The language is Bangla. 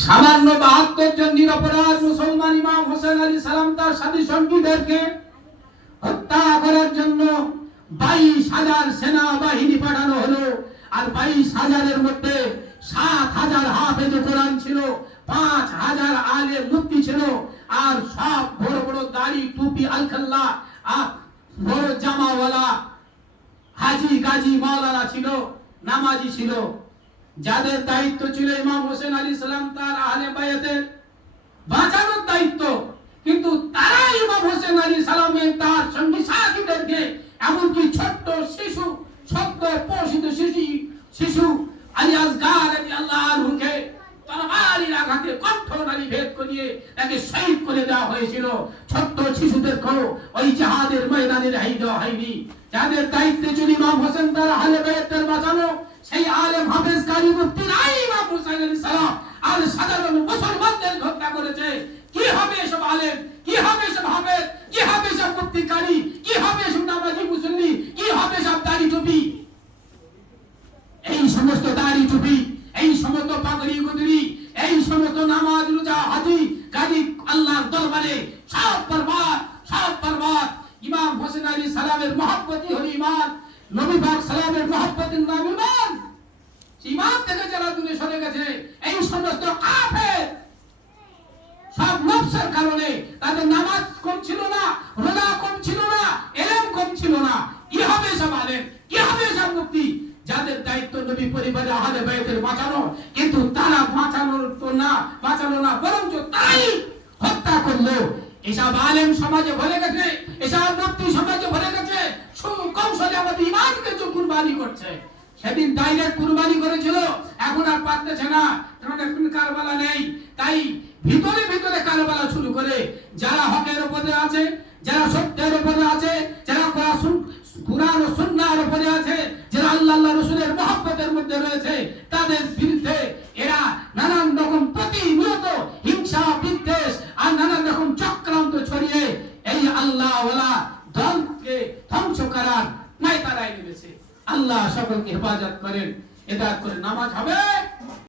সামান্য ৭২ জন নিরপরাধ মুসলমান ইমাম হোসেন আলী সালাম তার সাথী সঙ্গীদেরকে হত্যা করার জন্য ২২,০০০ সেনাবাহিনী পাঠানো হলো। আর ২২,০০০-এর মধ্যে ৭,০০০ হাফেজ কোরআন ছিল, ৫,০০০ আলেম মুফতি ছিল, আর সব বড় বড় দাড়ি টুপি আলখাল্লা বড় জামাওয়ালা হাজি গাজী মাওলানা ছিল, নামাজি ছিল, যাদের দায়িত্ব ছিল ইমাম হোসেন আলী সালাম তার আহলে বায়াতের বাঁচানোর দায়িত্ব। কিন্তু তারা ইমাম হোসেন আলী সালামের তার সঙ্গী সাথীদেরকে, এমনকি ছোট্ট শিশু, সদ্য পোষিত শিশু আলী আসগার রাদিয়াল্লাহু আনহুকে তরবারির আঘাতে কণ্ঠ নালী ভেদ করিয়ে তাকে শহীদ করে দেওয়া হয়েছিল। ছোট্ট শিশুদেরকেও ওই জিহাদের ময়দানে রেহাই দেওয়া হয়নি। যাদের দায়িত্বে ছিল ইমাম হোসেন তার আহলে বায়াতের বাঁচানো, সেই আলেম হাফেজ কারি মুফতি নাই ইমাম হোসেন আলী সালাম আর সাধারণ মুসলমানদের হত্যা করেছে। কি হবে এসব আলেম, কি হবে এসব হাফেজ, কি হবে এসব মুফতি কারি, কি হবে এসব নামাজি মুসল্লি, কি হবে এসব দাড়ি টুপি? এই সমস্ত দাড়ি টুপি, এই সমস্ত পাগড়ি গুদড়ি, এই সমস্ত নামাজ রোজা হাজি গাজী আল্লাহর দরবারে সব বরবাদ, সব বরবাদ। ইমাম হোসেন আলী সালামের মহব্বতই হলো ঈমান, নবী পাক সালামের মহব্বতের নাম ঈমান। ঈমান থেকে যারা দূরে সরে গেছে, এই সমস্ত কাফের সব নফসের কারণে, তাদের নামাজ কম ছিল না, রোজা কম ছিল না, ইলম কম ছিল না। কি হবে সব আলেম, কি হবে সব মুফতি, যাদের দায়িত্ব নবী পরিবারে আহলে বায়াতের বাঁচানো, কিন্তু তারা বাঁচানো না, বরঞ্চ তারাই হত্যা করলো। এসব আলেম সমাজে ভরে গেছে, এসব মুফতি সমাজে ভরে গেছে, কৌশলে আমাদের ঈমানকে কুরবানি করছে। সেদিন ডাইরেক্ট কুরবানি করেছিল, এখন আর পারতেছে না, কারণ এখন কারবালা নেই। তাই ভিতরে ভিতরে কারবালা শুরু করে যারা হকের উপরে আছে, যারা সত্যের উপরে আছে, যারা কুরআন ও সুন্নাহর উপরে আছে, যারা আল্লাহ রাসূলের মহব্বতের মধ্যে রয়েছে, তাদের বিরুদ্ধে এরা নানান রকম প্রতিনিয়ত হিংসা বিদ্বেষ আর নানান রকম চক্রান্ত ছড়িয়ে এই আল্লাহ ওয়ালা দলকে ধ্বংস করার নাই তারাই নেমেছে। আল্লাহ সকলকে হেফাজত করেন, হেদায়েত করে। নামাজ হবে।